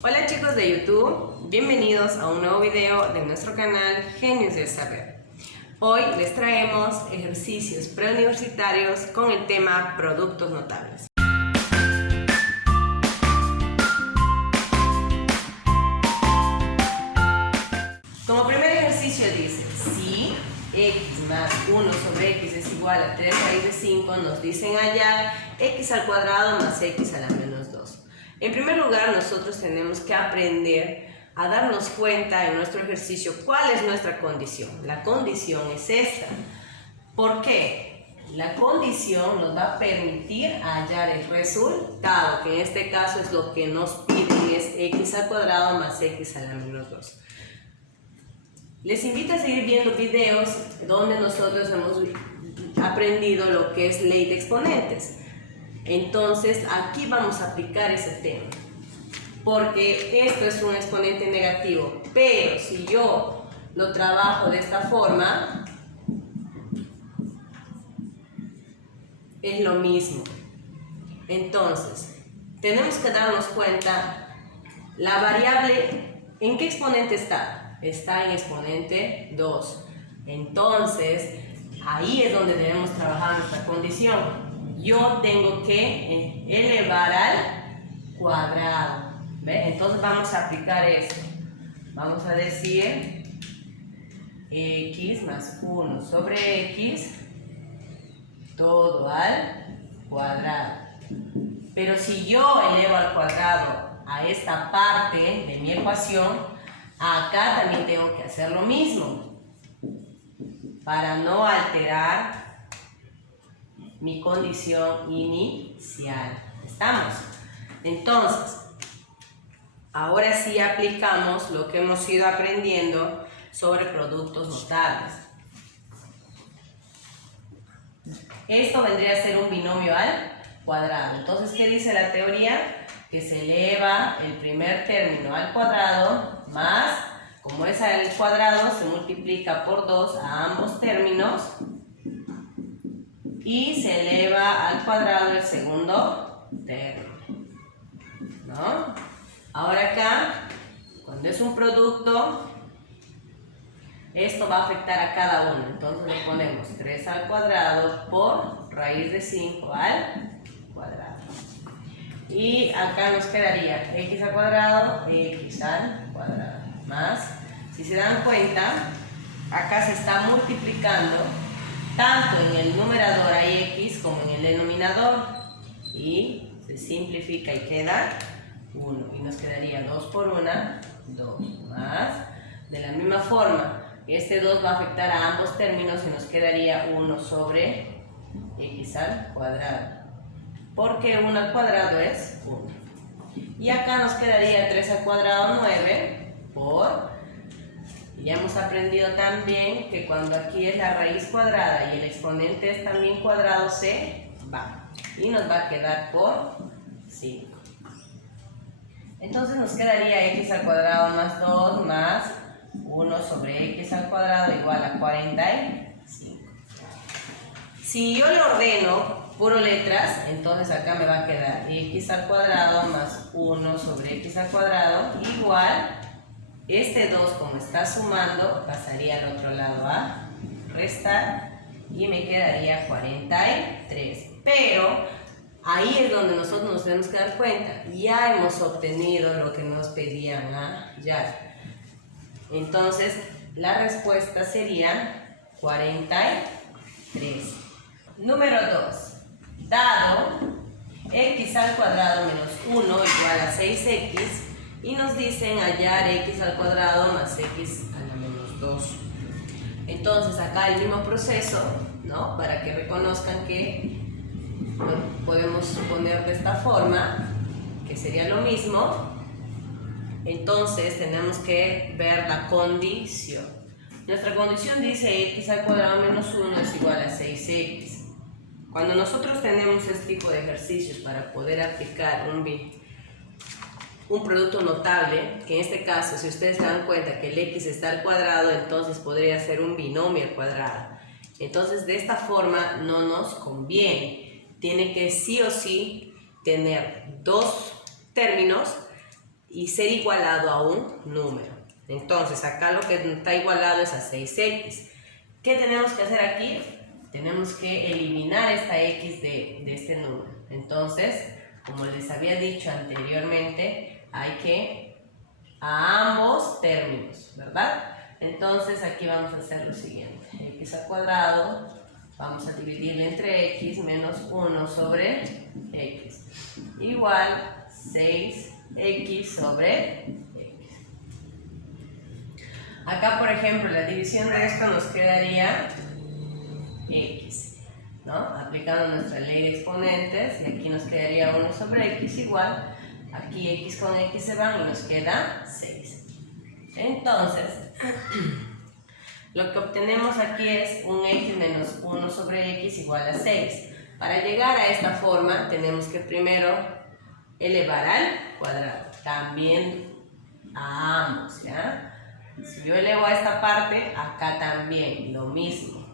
Hola chicos de YouTube, bienvenidos a un nuevo video de nuestro canal Genios del Saber. Hoy les traemos ejercicios preuniversitarios con el tema productos notables. Como primer ejercicio dice, si x más 1 sobre x es igual a 3 raíz de 5, nos dicen hallar x al cuadrado más x a la menos 2. En primer lugar, nosotros tenemos que aprender a darnos cuenta en nuestro ejercicio cuál es nuestra condición. La condición es esta. ¿Por qué? La condición nos va a permitir hallar el resultado, que en este caso es lo que nos piden, es x al cuadrado más x a la menos 2. Les invito a seguir viendo videos donde nosotros hemos aprendido lo que es ley de exponentes. Entonces aquí vamos a aplicar ese tema, porque esto es un exponente negativo, pero si yo lo trabajo de esta forma, es lo mismo. Entonces, tenemos que darnos cuenta, la variable, ¿en qué exponente está? Está en exponente 2. Entonces, ahí es donde debemos trabajar nuestra condición. Yo tengo que elevar al cuadrado. ¿Ve? Entonces vamos a aplicar esto. Vamos a decir x más 1 sobre x todo al cuadrado. Pero si yo elevo al cuadrado a esta parte de mi ecuación, acá también tengo que hacer lo mismo para no alterar mi condición inicial. ¿Estamos? Entonces, ahora sí aplicamos lo que hemos ido aprendiendo sobre productos notables. Esto vendría a ser un binomio al cuadrado. Entonces, ¿qué dice la teoría? Que se eleva el primer término al cuadrado más, como es al cuadrado, se multiplica por 2 a ambos términos y se eleva al cuadrado el segundo término, ¿no? Ahora acá, cuando es un producto, esto va a afectar a cada uno. Entonces le ponemos 3 al cuadrado por raíz de 5 al cuadrado. Y acá nos quedaría x al cuadrado, x al cuadrado, más, si se dan cuenta, acá se está multiplicando tanto en el numerador hay x como en el denominador, y se simplifica y queda 1, y nos quedaría 2 por 1, 2, más, de la misma forma, este 2 va a afectar a ambos términos y nos quedaría 1 sobre x al cuadrado, porque 1 al cuadrado es 1. Y acá nos quedaría 3 al cuadrado, 9, por... Ya hemos aprendido también que cuando aquí es la raíz cuadrada y el exponente es también cuadrado, se va. Y nos va a quedar por 5. Entonces nos quedaría x al cuadrado más 2 más 1 sobre x al cuadrado igual a 45. Si yo le ordeno puro letras, entonces acá me va a quedar x al cuadrado más 1 sobre x al cuadrado igual, este 2 como está sumando, pasaría al otro lado a restar y me quedaría 43. Pero ahí es donde nosotros nos tenemos que dar cuenta, ya hemos obtenido lo que nos pedían hallar. Entonces la respuesta sería 43. Número 2. Dado x al cuadrado menos 1 igual a 6x, y nos dicen hallar x al cuadrado más x a la menos 2. Entonces acá el mismo proceso, ¿no? Para que reconozcan que lo podemos poner de esta forma, que sería lo mismo. Entonces tenemos que ver la condición. Nuestra condición dice x al cuadrado menos 1 es igual a 6x. Cuando nosotros tenemos este tipo de ejercicios para poder aplicar un producto notable, que en este caso, si ustedes se dan cuenta que el x está al cuadrado, entonces podría ser un binomio al cuadrado. Entonces, de esta forma no nos conviene. Tiene que sí o sí tener dos términos y ser igualado a un número. Entonces, acá lo que está igualado es a 6x. ¿Qué tenemos que hacer aquí? Tenemos que eliminar esta x de este número. Entonces, como les había dicho anteriormente, hay que a ambos términos, ¿verdad? Entonces, aquí vamos a hacer lo siguiente. X al cuadrado, vamos a dividirle entre x menos 1 sobre x. Igual 6x sobre x. Acá, por ejemplo, la división de esto nos quedaría x, ¿no? Aplicando nuestra ley de exponentes, y aquí nos quedaría 1 sobre x igual, aquí x con x se van y nos queda 6. Entonces, lo que obtenemos aquí es un x menos 1 sobre x igual a 6. Para llegar a esta forma, tenemos que primero elevar al cuadrado, también a ambos, ¿ya? Si yo elevo a esta parte, acá también lo mismo.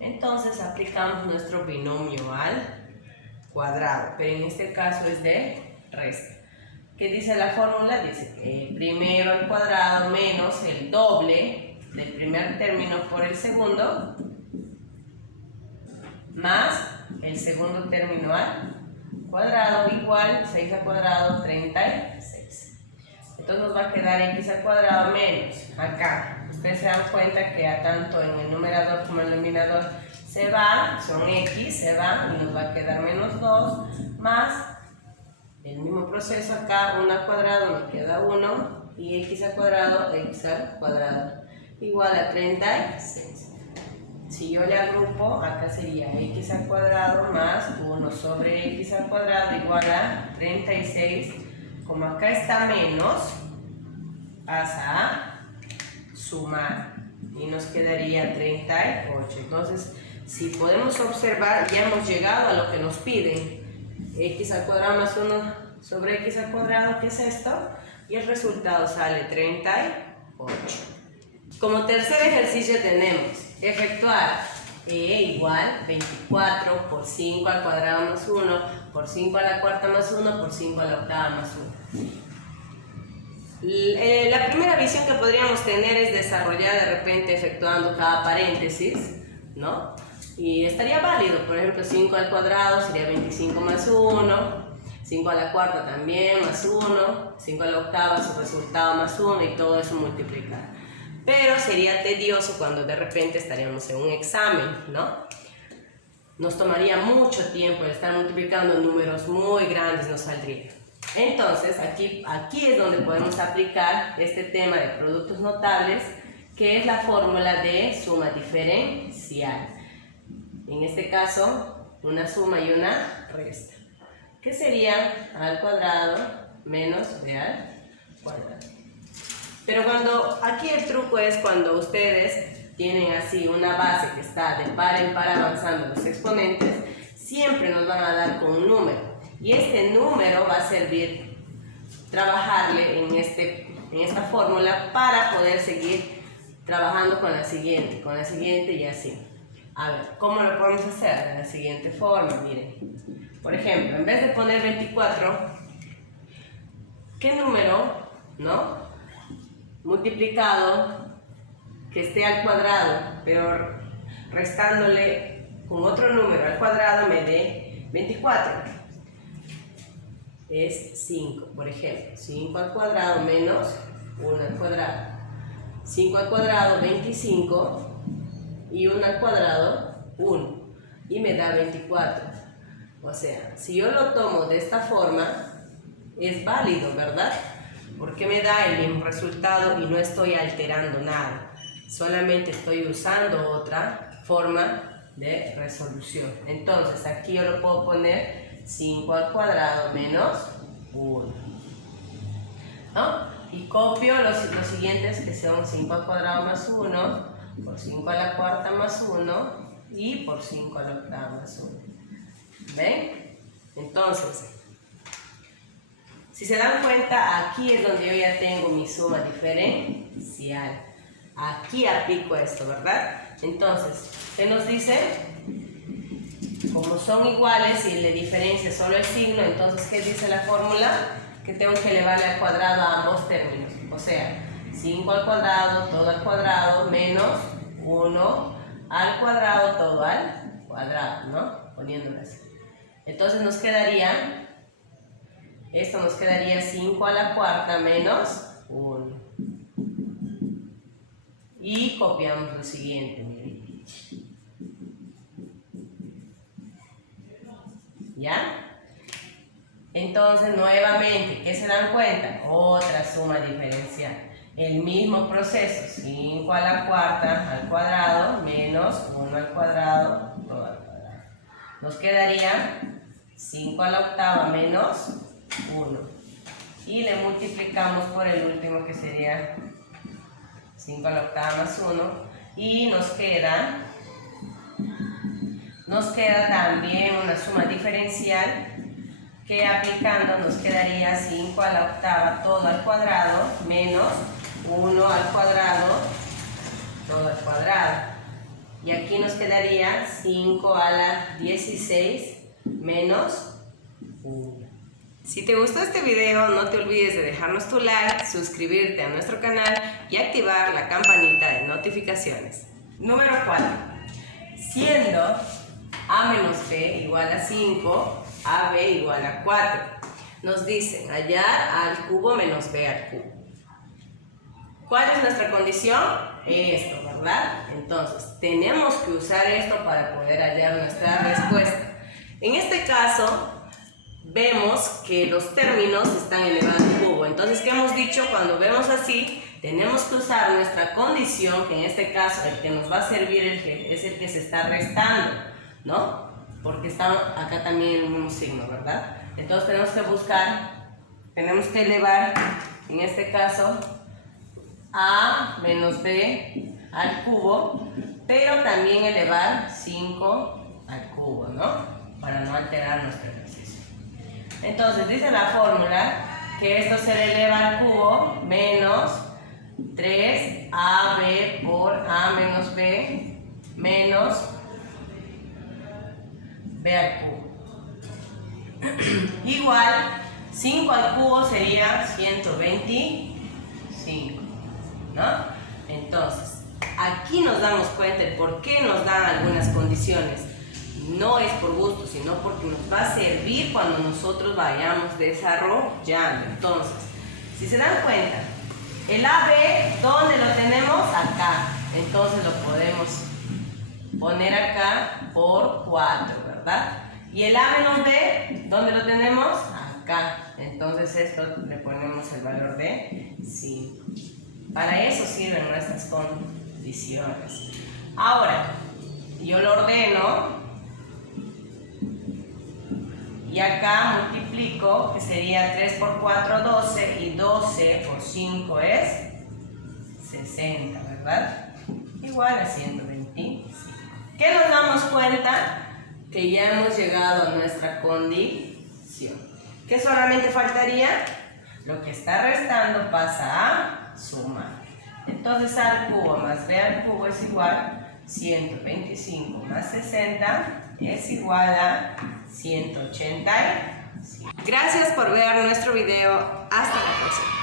Entonces aplicamos nuestro binomio al cuadrado, pero en este caso es de resta. ¿Qué dice la fórmula? Dice que primero al cuadrado menos el doble del primer término por el segundo, más el segundo término al cuadrado igual 6 al cuadrado 36. Entonces nos va a quedar x al cuadrado menos, acá, ustedes se dan cuenta que a tanto en el numerador como en el denominador se va, son x, se va y nos va a quedar menos 2, más el mismo proceso acá, 1 al cuadrado me queda 1 y x al cuadrado igual a 36. Si yo le agrupo, acá sería x al cuadrado más 1 sobre x al cuadrado igual a 36. Como acá está menos, pasa a sumar y nos quedaría 38. Entonces, si podemos observar, ya hemos llegado a lo que nos piden. X al cuadrado más 1 sobre x al cuadrado, ¿qué es esto? Y el resultado sale 38. Como tercer ejercicio tenemos efectuar igual 24 por 5 al cuadrado más 1, por 5 a la cuarta más 1, por 5 a la octava más 1. La primera visión que podríamos tener es desarrollar de repente efectuando cada paréntesis, ¿no? Y estaría válido, por ejemplo, 5 al cuadrado sería 25 más 1, 5 a la cuarta también más 1, 5 a la octava su resultado más 1 y todo eso multiplicar. Pero sería tedioso cuando de repente estaríamos en un examen, ¿no? Nos tomaría mucho tiempo el estar multiplicando números muy grandes, nos saldría. Entonces, aquí es donde podemos aplicar este tema de productos notables, que es la fórmula de suma diferencial. En este caso, una suma y una resta. ¿Qué sería a al cuadrado menos b al cuadrado? Pero aquí el truco es cuando ustedes tienen así una base que está de par en par avanzando los exponentes, siempre nos van a dar con un número. Y este número va a servir trabajarle en esta fórmula para poder seguir trabajando con la siguiente y así. A ver, ¿cómo lo podemos hacer? De la siguiente forma, miren. Por ejemplo, en vez de poner 24, ¿qué número, no? Multiplicado, que esté al cuadrado, pero restándole con otro número al cuadrado me dé 24. Es 5, por ejemplo. 5 al cuadrado menos 1 al cuadrado. 5 al cuadrado, 25. Y 1 al cuadrado, 1. Y me da 24. O sea, si yo lo tomo de esta forma, es válido, ¿verdad? Porque me da el mismo resultado y no estoy alterando nada. Solamente estoy usando otra forma de resolución. Entonces, aquí yo lo puedo poner 5 al cuadrado menos 1. ¿No? Y copio los siguientes, que son 5 al cuadrado más 1, por 5 a la cuarta más 1 y por 5 a la octava más 1. ¿Ven? Entonces, si se dan cuenta, aquí es donde yo ya tengo mi suma diferencial. Aquí aplico esto, ¿verdad? Entonces, ¿qué nos dice? Como son iguales y la diferencia solo el signo, entonces, ¿qué dice la fórmula? que tengo que elevarle al cuadrado a ambos términos. O sea, 5 al cuadrado, todo al cuadrado, menos 1 al cuadrado, todo al cuadrado, ¿no? Poniéndolo así. Entonces nos quedaría, esto nos quedaría 5 a la cuarta menos 1. Y copiamos lo siguiente, miren. ¿Ya? Entonces, nuevamente, ¿qué se dan cuenta? Otra suma diferencial. El mismo proceso, 5 a la cuarta al cuadrado menos 1 al cuadrado, todo al cuadrado. Nos quedaría 5 a la octava menos 1. Y le multiplicamos por el último, que sería 5 a la octava más 1. Y nos queda también una suma diferencial, que aplicando nos quedaría 5 a la octava todo al cuadrado menos 1 al cuadrado todo al cuadrado. Y aquí nos quedaría 5 a la 16 menos 1. Si te gustó este video, no te olvides de dejarnos tu like, suscribirte a nuestro canal y activar la campanita de notificaciones. Número 4. Siendo a menos b igual a 5, ab igual a 4. Nos dicen hallar al cubo menos b al cubo. ¿Cuál es nuestra condición? Esto, ¿verdad? Entonces, tenemos que usar esto para poder hallar nuestra respuesta. En este caso, vemos que los términos están elevando al cubo. Entonces, ¿qué hemos dicho? Cuando vemos así, tenemos que usar nuestra condición, que en este caso el que nos va a servir es el que se está restando, ¿no? Porque está acá también el mismo signo, ¿verdad? Entonces tenemos que elevar, en este caso, a menos b al cubo, pero también elevar 5 al cubo, ¿no? Para no alterar nuestro ejercicio. Entonces dice la fórmula que esto se le eleva al cubo menos 3ab por a menos b menos b al cubo. Igual, 5 al cubo sería 125, ¿no? Entonces, aquí nos damos cuenta de por qué nos dan algunas condiciones. No es por gusto, sino porque nos va a servir cuando nosotros vayamos desarrollando. Entonces, si se dan cuenta, el AB, ¿dónde lo tenemos? Acá. Entonces lo podemos poner acá por 4, ¿verdad? Y el A menos B, ¿dónde lo tenemos? Acá. Entonces esto le ponemos el valor de 5. Para eso sirven nuestras condiciones. Ahora, yo lo ordeno. Y acá multiplico, que sería 3 por 4, 12, y 12 por 5 es 60, ¿verdad? Igual a 125. ¿Qué nos damos cuenta? Que ya hemos llegado a nuestra condición. ¿Qué solamente faltaría? Lo que está restando pasa a sumar. Entonces A al cubo más B al cubo es igual a 125 más 60 es igual a 185. Gracias por ver nuestro video. Hasta la próxima.